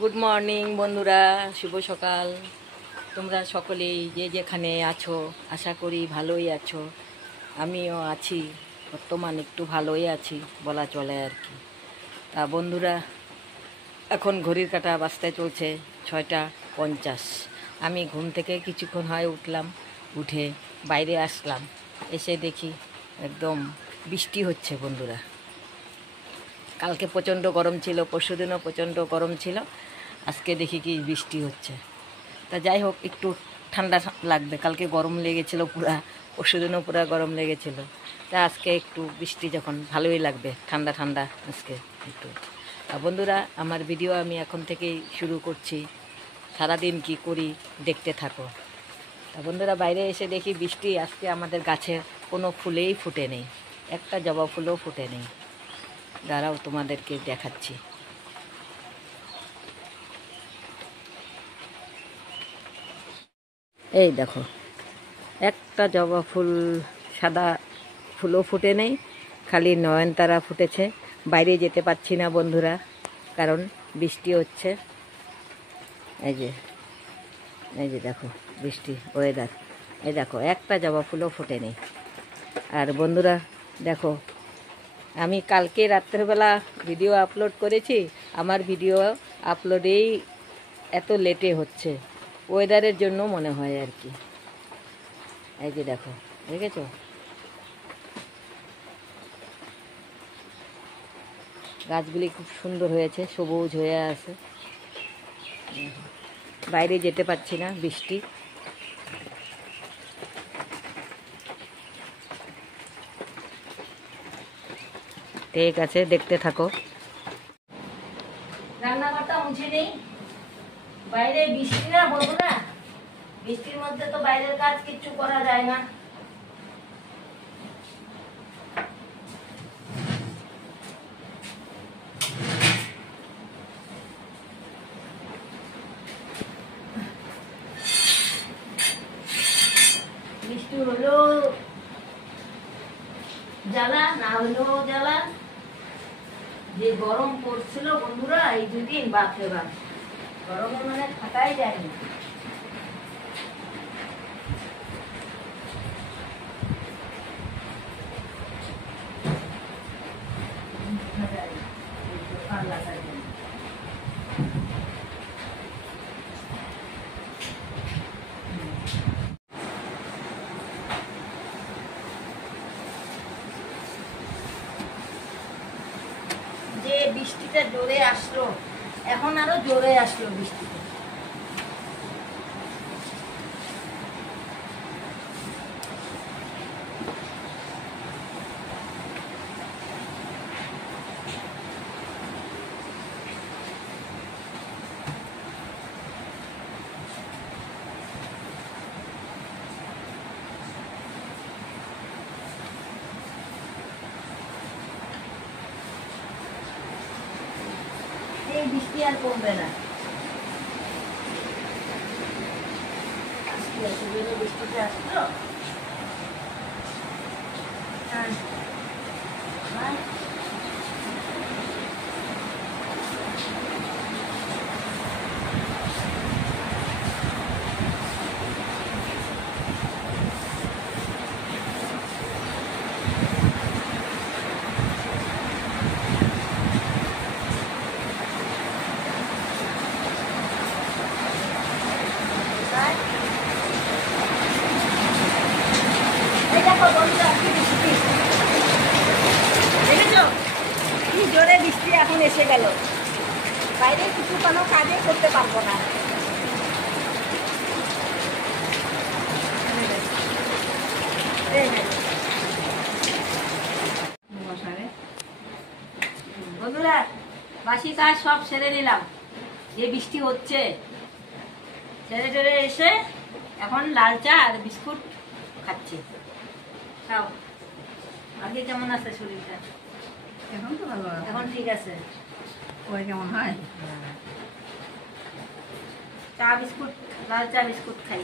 Good morning বন্ধুরা, শুভ সকাল। তোমরা সকলেই যে যেখানে আছো আশা করি ভালোই আছো। আমিও আছি, বর্তমান একটু ভালোই আছি বলা চলে আর কি। তা বন্ধুরা, এখন ঘড়ির কাঁটা বাজতে চলছে 6টা 50। আমি ঘুম থেকে কিছুক্ষণ হয় উঠলাম, উঠে বাইরে আসলাম, এসে দেখি একদম বৃষ্টি হচ্ছে বন্ধুরা। কালকে প্রচণ্ড গরম ছিল, পরশুদিনও প্রচণ্ড গরম ছিল, আজকে দেখি কি বৃষ্টি হচ্ছে। তা যাই হোক, একটু ঠান্ডা লাগবে। কালকে গরম লেগেছিল পুরা, পরশুদিনও পুরা গরম লেগেছিল। তা আজকে একটু বৃষ্টি যখন, ভালোই লাগবে, ঠান্ডা ঠান্ডা আজকে একটু। বন্ধুরা, আমার ভিডিও আমি এখন থেকেই শুরু করছি। সারাদিন কি করি দেখতে থাকো। তা বন্ধুরা, বাইরে এসে দেখি বৃষ্টি। আজকে আমাদের গাছে কোনো ফুলেই ফুটে নেই, একটা জবা ফুলও ফুটে নেই। দাঁড়াও, তোমাদেরকে দেখাচ্ছি। এই দেখো, একটা জবা ফুল, সাদা ফুলও ফুটে নেই, খালি নয়নতারা ফুটেছে। বাইরে যেতে পারছি না বন্ধুরা, কারণ বৃষ্টি হচ্ছে। এই যে এই যে দেখো বৃষ্টি ওয়েদার, এই দেখো একটা জবা ফুলও ফুটে নেই। আর বন্ধুরা দেখো, আমি কালকে রাত্রেবেলা ভিডিও আপলোড করেছি, আমার ভিডিও আপলোডেই এত লেটে হচ্ছে, ওয়েদারের জন্য মনে হয় আর কি। এই যে দেখো, দেখেছো গাছগুলি খুব সুন্দর হয়েছে, সবুজ হয়ে আছে। বাইরে যেতে পারছি না, বৃষ্টি। ঠিক আছে, দেখতে থাকো। রান্নাঘরটা মুছে নেই, বাইরে বৃষ্টি না বন্ধুরা, বৃষ্টির মধ্যে তো বাইরের কাজ কিচ্ছু করা যায় না। বৃষ্টি হলো জ্বালা, না হলেও জ্বালা। যে গরম পড়ছিল বন্ধুরা এই দুদিন, বাপরে বাপ, গরমে মানে থাকাই যায়নি। যে বৃষ্টিটা জোরে আসলো, এখন আরো জোরে আসলো বৃষ্টিটা। এই বৃষ্টি আর কমবে না, বৃষ্টিতে আসলো। দেখেছো কি জোরে বৃষ্টি এখন এসে গেল, বাইরে কিছু কোনো কাজই করতে পারবো না। বন্ধুরা, বাসি কাজ সব সেরে নিলাম, যে বৃষ্টি হচ্ছে সেরে টেরে এসে এখন লাল চা আর বিস্কুট খাচ্ছি। খাও। আগে কেমন আছে শরীরটা? এখন তো ভালো, এখন ঠিক আছে। ওই কেমন হয়? চা বিস্কুট, লাল চা বিস্কুট খাই।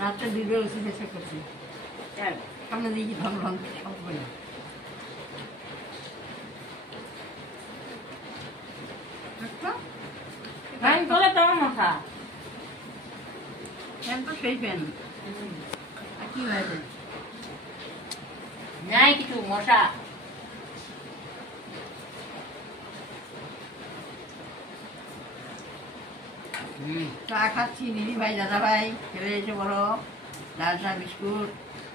রাত্রে দিবে ওষুধ এসে করছি, সামনে দিয়েছি ভালো ভালো সব বলে। মাথা। ফ্যান তো সেই ফ্যান। আর কি হয়েছে? নাই কিছু মশা। চা খাচ্ছি দিদি ভাই দাদা ভাই খেলে এসে বড় লাল চা বিস্কুট।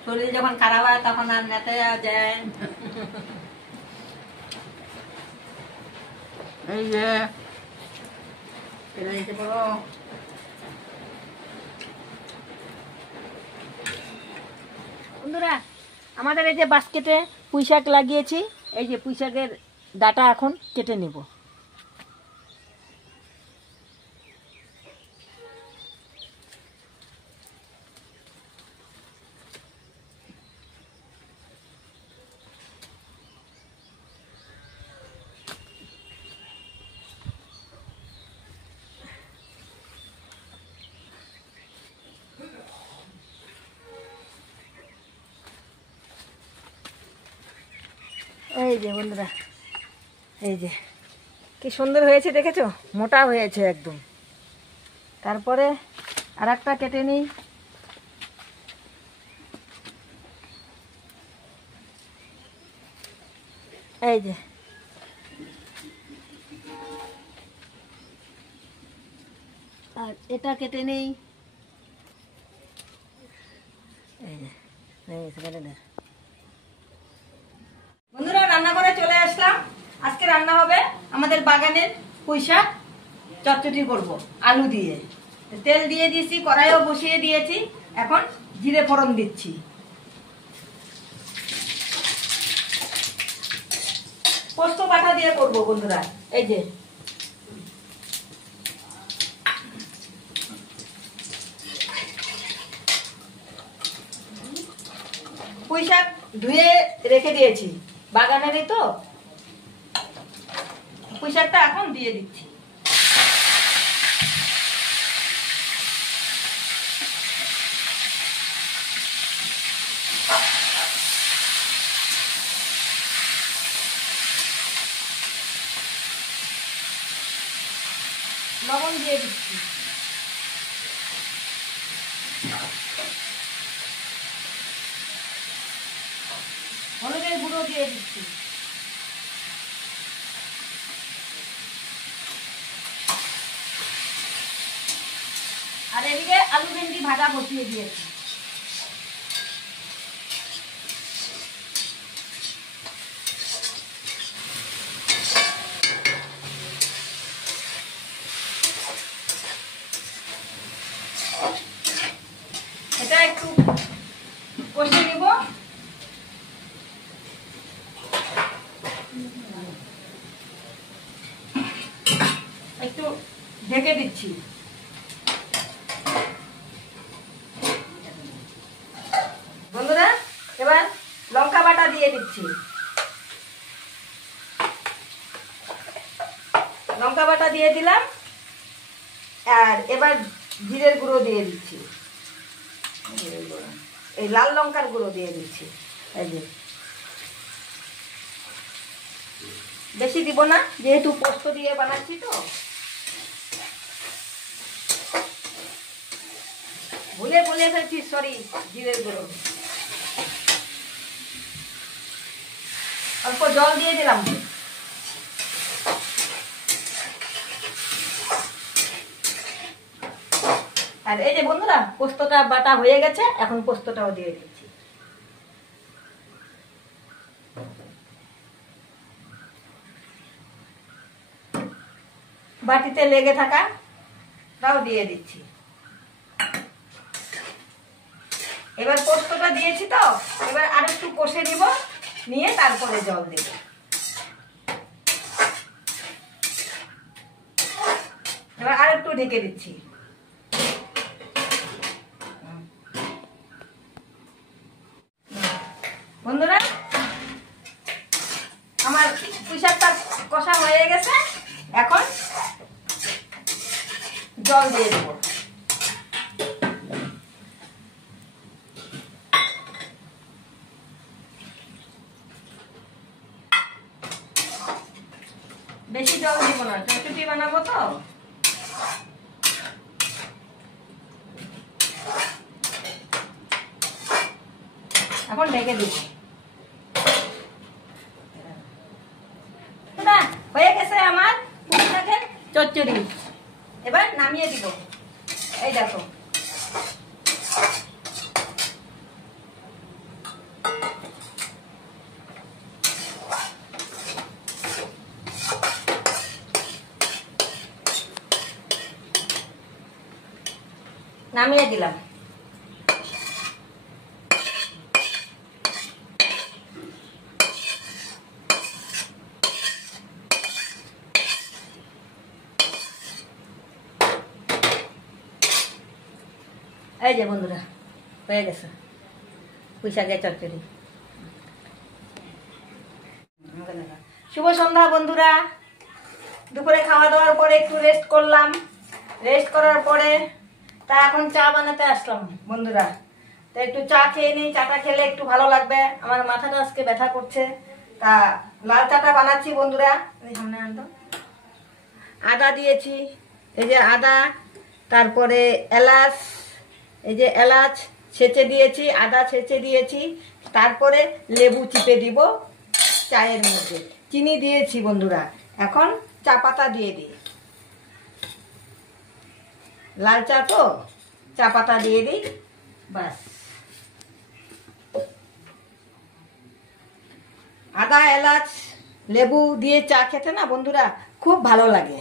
শরীর যখন খারাপ হয় তখন আর নেতে যায়। এই যে খেলে এসে বড়। বন্ধুরা, আমাদের এই যে বাস্কেটে পুঁই শাক লাগিয়েছি, এই যে পুঁই শাকের ডাটা এখন কেটে নেব। এই যে বন্ধুরা, এই যে কি সুন্দর হয়েছে দেখেছো, মোটা হয়েছে একদম। তারপরে আর একটা কেটে নিই। এই যে আর এটা কেটে নেই। এই যে কেটে নে। বন্ধুরা, রান্না করে চলে আসলাম। আজকে রান্না হবে আমাদের বাগানের পুঁই শাক চচ্চড়ি করবো আলু দিয়ে। তেল দিয়ে দিয়েছি, কড়াইও বসিয়ে দিয়েছি। এখন জিরে ফোড়ন দিচ্ছি। পোস্ত বাটা দিয়ে করবো বন্ধুরা। এই যে পুঁই শাক ধুয়ে রেখে দিয়েছি, বাগানেরই তো। পুঁই শাকটা এখন দিয়ে দিচ্ছি। লবণ দিয়ে দিচ্ছি। হলুদের গুঁড়ো দিয়ে দিচ্ছি। আর এদিকে আলু ভেন্ডি ভাজা বসিয়ে দিয়েছি। এটা একটু কষে নিব। একটু ঢেকে দিচ্ছি। বন্ধুরা, এবার লঙ্কা বাটা দিয়ে দিচ্ছি। লঙ্কা বাটা দিয়ে দিলাম। আর এবার জিরের গুঁড়ো দিয়ে দিচ্ছি। এই লাল লঙ্কার গুঁড়ো দিয়ে দিচ্ছি। এই যে বেশি দিব না, যেহেতু পোস্ত দিয়ে বানাচ্ছি তো। ভুলে বলে ফেলছি, সরি। জিরের গুঁড়ো অল্প জল দিয়ে দিলাম। আর এই যে বন্ধুরা, পোস্তটা বাটা হয়ে গেছে, এখন পোস্তটাও দিয়ে দিচ্ছি। বাটিতে লেগে থাকা তাও দিয়ে দিচ্ছি। এবার পোস্তটা দিয়েছি তো, এবার আর একটু কষে নিব, নিয়ে তারপরে জল দেব। এবার আর একটু ঢেকে দিচ্ছি। বন্ধুরা, আমার পুঁই শাকটা কষা হয়ে গেছে, এখন জল দিয়ে দেব। বেশি জল দিব না, চটচটি বানাবো তো। এখন ঢেকে দিব। না হয়ে গেছে আমার পুঁই শাকের চচ্চড়ি। এবার নামিয়ে দিব। এই দেখো নামিয়ে দিলাম। এই যে বন্ধুরা হয়ে গেছে পুঁই শাকের চচ্চড়ি। শুভ সন্ধ্যা বন্ধুরা। দুপুরে খাওয়া দাওয়ার পরে একটু রেস্ট করলাম। রেস্ট করার পরে তা এখন চা বানাতে আসলাম বন্ধুরা। তা একটু চা খেয়ে নিই। চাটা খেলে একটু ভালো লাগবে। আমার মাথাটা আজকে ব্যথা করছে। তা লাল চাটা বানাচ্ছি বন্ধুরা। আদা দিয়েছি, এই যে আদা, তারপরে এলাচ, এই যে এলাচ ছেঁচে দিয়েছি, আদা ছেঁচে দিয়েছি, তারপরে লেবু চিপে দিব চায়ের মধ্যে। চিনি দিয়েছি বন্ধুরা। এখন চা পাতা দিয়ে দিই। লাল চা তো চা পাতা দিয়ে দিই বাস। আদা এলাচ লেবু দিয়ে চা খেতে না বন্ধুরা খুব ভালো লাগে।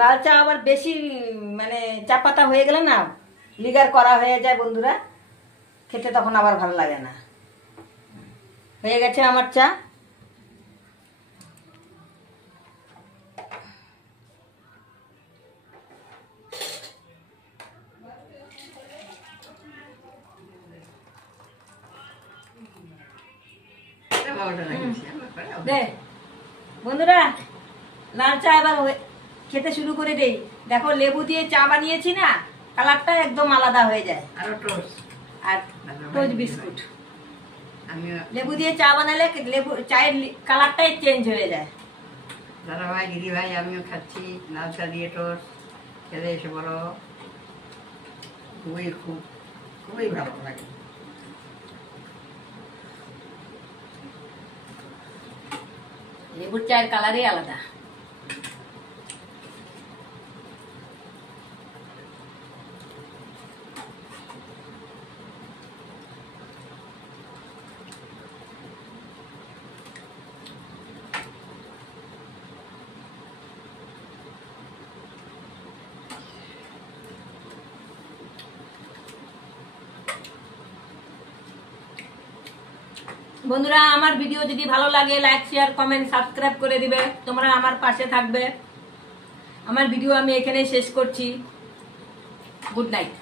লাল চা আবার বেশি মানে চা পাতা হয়ে গেলে না লিগার করা হয়ে যায় বন্ধুরা, খেতে তখন আবার ভালো লাগে না। হয়ে গেছে আমার চা। দে বন্ধুরা লাল চা এবার খেতে শুরু করে দেই। দেখো লেবু দিয়ে চা বানিয়েছি না, কালারটা একদম আলাদা হয়ে যায়। আর টোস্ট বিস্কুট লেবু দিয়ে চা বানালে লেবু চায়ের কালারটাই চেঞ্জ হয়ে যায়। দাদা ভাই দিদি ভাই আমিও খাচ্ছি লাল চা দিয়ে টোস্ট। খেলে এসে বলো খুবই ভালো লাগে। লেবুর চায়ের কালারই আলাদা। বন্ধুরা আমার ভিডিও যদি ভালো লাগে লাইক শেয়ার কমেন্ট সাবস্ক্রাইব করে দিবে। তোমরা আমার পাশে থাকবে। আমার ভিডিও আমি এখানেই শেষ করছি। Good night.